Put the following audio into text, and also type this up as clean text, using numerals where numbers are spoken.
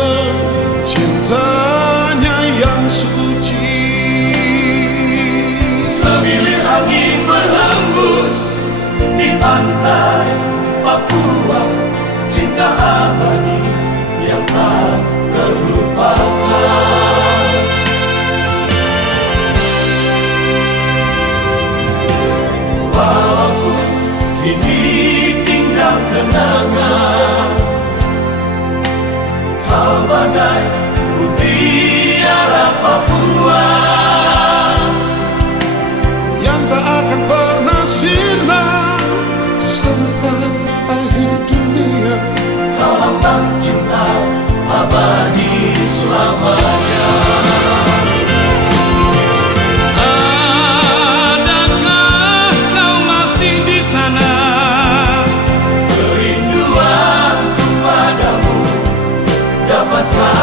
oleh cintanya yang suci. Sebilir angin berhembus di pantai Papua, cinta abadi yang tak terlupakan. Walaupun kini tinggal kenangan, kau bagai mutiara Papua yang tak akan pernah sirna sampai akhir dunia. Kau lambang cinta abadi selamanya. Adakah kau masih di sana? Kerinduanku padamu dapatkah